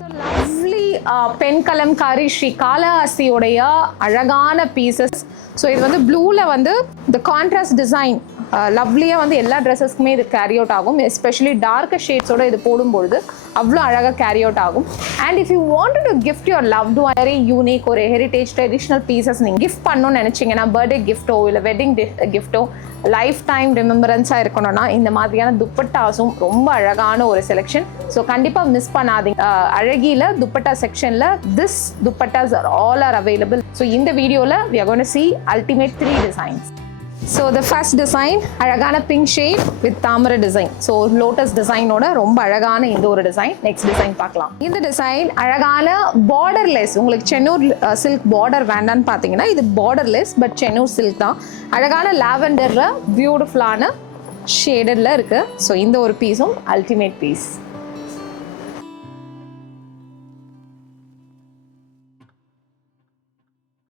So lovely pen kalamkari Sri Kalahasti அழகான pieces. So இது வந்து ப்ளூல வந்து the contrast design லவ்லியா வந்து எல்லா ட்ரெஸ்ஸஸ்க்குமே இது கேரி அவுட் ஆகும். எஸ்பெஷலி டார்க்கர் ஷேட்ஸோட இது போடும்பொழுது அவ்வளோ அழகாக கேரி அவுட் ஆகும். And if you wanted to gift your loved one very unique ஒரு ஹெரிட்டேஜ் ட்ரெடிஷ்னல் பீசஸ் நீங்கள் கிஃப்ட் பண்ணணும்னு நினச்சிங்கன்னா பர்த்டே கிஃப்ட்டோ இல்லை வெட்டிங் கிஃப்ட்டோ லைஃப் டைம் ரிமெம்பரன்ஸாக இருக்கணும்னா இந்த மாதிரியான துப்பட்டாஸும் ரொம்ப அழகான ஒரு செலெக்ஷன். ஸோ கண்டிப்பாக மிஸ் பண்ணாதீங்க. அழகியில் துப்பட்டா செக்ஷனில் this dupattas all are available. So இந்த வீடியோவில் we are going to see ultimate 3 designs. So the first design அழகான pink shade with தாமரை டிசைன். ஸோ லோட்டஸ் டிசைனோட ரொம்ப அழகான இந்த ஒரு டிசைன். நெக்ஸ்ட் டிசைன் பார்க்கலாம். இந்த டிசைன் அழகான பார்டர்லெஸ். உங்களுக்கு சென்னூர் சில்க் பார்டர் வேண்டான்னு பார்த்தீங்கன்னா இது பார்டர்லெஸ் பட் சென்னூர் சில்க் தான். அழகான லாவெண்டரில் பியூட்டிஃபுல்லான ஷேடடில் இருக்குது. ஸோ இந்த ஒரு பீஸும் அல்டிமேட் பீஸ்.